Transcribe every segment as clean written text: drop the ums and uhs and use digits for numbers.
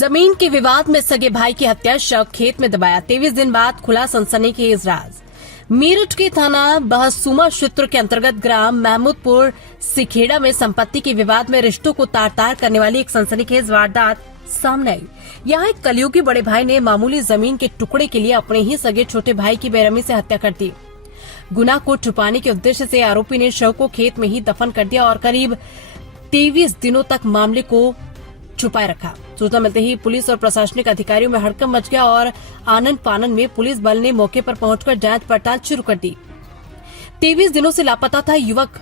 जमीन के विवाद में सगे भाई की हत्या, शव खेत में दबाया। 23 दिन बाद खुला सनसनीखेज राज। मेरठ के थाना बहसुमा क्षेत्र के अंतर्गत ग्राम महमूदपुर सिखेड़ा में संपत्ति के विवाद में रिश्तों को तार तार करने वाली एक सनसनीखेज वारदात सामने आई। यहाँ एक कलयुगी बड़े भाई ने मामूली जमीन के टुकड़े के लिए अपने ही सगे छोटे भाई की बेरहमी से हत्या कर दी। गुनाह को छुपाने के उद्देश्य से आरोपी ने शव को खेत में ही दफन कर दिया और करीब 23 दिनों तक मामले को छुपाए रखा। सूचना मिलते ही पुलिस और प्रशासनिक अधिकारियों में हड़कंप मच गया और आनन फानन में पुलिस बल ने मौके पर पहुंचकर जांच पड़ताल शुरू कर दी। 23 दिनों से लापता था युवक।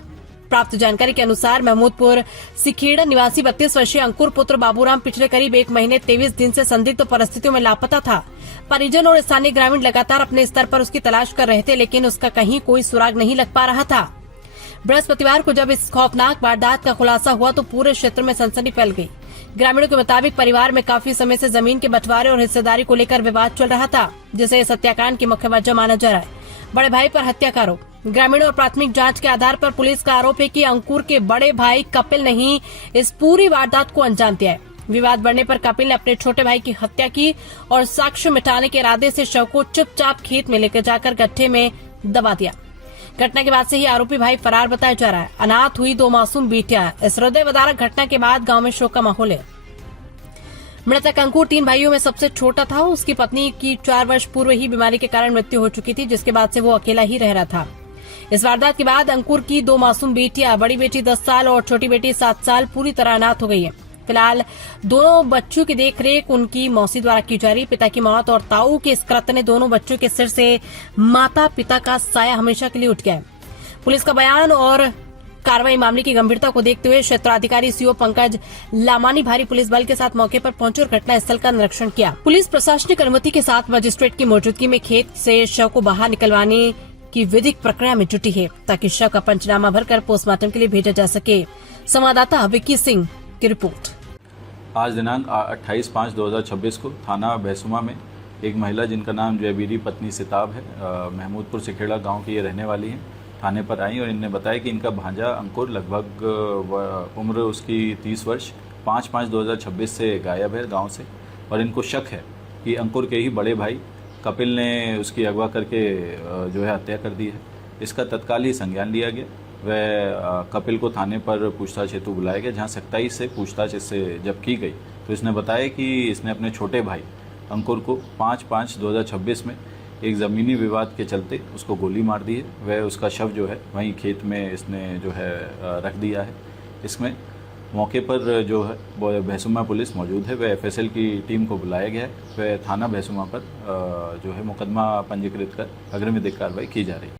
प्राप्त जानकारी के अनुसार महमूदपुर सिखेड़ा निवासी 32 वर्षीय अंकुर पुत्र बाबूराम पिछले करीब 1 महीने 23 दिन से संदिग्ध परिस्थितियों में लापता था। परिजन और स्थानीय ग्रामीण लगातार अपने स्तर पर उसकी तलाश कर रहे थे, लेकिन उसका कहीं कोई सुराग नहीं लग पा रहा था। बृहस्पतिवार को जब इस खौफनाक वारदात का खुलासा हुआ तो पूरे क्षेत्र में सनसनी फैल गई। ग्रामीणों के मुताबिक परिवार में काफी समय से जमीन के बंटवारे और हिस्सेदारी को लेकर विवाद चल रहा था, जिसे इस हत्याकांड की मुख्य वजह माना जा रहा है। बड़े भाई पर हत्या का आरोप। ग्रामीणों और प्राथमिक जांच के आधार पर पुलिस का आरोप है कि अंकुर के बड़े भाई कपिल ने ही इस पूरी वारदात को अंजाम दिया है। विवाद बढ़ने पर कपिल ने अपने छोटे भाई की हत्या की और साक्ष्य मिटाने के इरादे से शव को चुपचाप खेत में लेकर जाकर गड्ढे में दबा दिया। घटना के बाद से ही आरोपी भाई फरार बताया जा रहा है। अनाथ हुई 2 मासूम बेटियां। इस हृदय विदारक घटना के बाद गांव में शोक का माहौल है। मृतक अंकुर 3 भाइयों में सबसे छोटा था। उसकी पत्नी की 4 वर्ष पूर्व ही बीमारी के कारण मृत्यु हो चुकी थी, जिसके बाद से वो अकेला ही रह रहा था। इस वारदात के बाद अंकुर की 2 मासूम बेटियां, बड़ी बेटी 10 साल और छोटी बेटी 7 साल, पूरी तरह अनाथ हो गई है। फिलहाल दोनों बच्चों की देखरेख उनकी मौसी द्वारा की जा रही। पिता की मौत और ताऊ के इस कृत्य ने दोनों बच्चों के सिर से माता पिता का साया हमेशा के लिए उठ गया है। पुलिस का बयान और कार्रवाई मामले की गंभीरता को देखते हुए क्षेत्राधिकारी सीओ पंकज लामानी भारी पुलिस बल के साथ मौके पर पहुंचे और घटनास्थल का निरीक्षण किया। पुलिस प्रशासनिक अनुमति के साथ मजिस्ट्रेट की मौजूदगी में खेत से शव को बाहर निकलवाने की विधिक प्रक्रिया में जुटी है, ताकि शव का पंचनामा भरकर पोस्टमार्टम के लिए भेजा जा सके। संवाददाता विक्की सिंह की रिपोर्ट। आज दिनांक 28/5/2026 को थाना बहसुमा में एक महिला जिनका नाम जयबीरी पत्नी सिताब है, महमूदपुर सिखेड़ा गांव की ये रहने वाली हैं, थाने पर आई और इनने बताया कि इनका भांजा अंकुर लगभग उम्र उसकी 30 वर्ष 5/5/2026 से गायब है गांव से और इनको शक है कि अंकुर के ही बड़े भाई कपिल ने उसकी अगवा करके जो है हत्या कर दी है। इसका तत्काल ही संज्ञान लिया गया। वह कपिल को थाने पर पूछताछ हेतु बुलाया गया, जहां सख्ताई से पूछताछ इससे जब की गई तो इसने बताया कि इसने अपने छोटे भाई अंकुर को 5/5/2026 में एक ज़मीनी विवाद के चलते उसको गोली मार दी है। वह उसका शव जो है वहीं खेत में इसने जो है रख दिया है। इसमें मौके पर जो है बहसुमा पुलिस मौजूद है। वह FSL की टीम को बुलाया गया है। वह थाना बहसुमा पर जो है मुकदमा पंजीकृत कर अग्रिम विधिक कार्रवाई की जा रही है।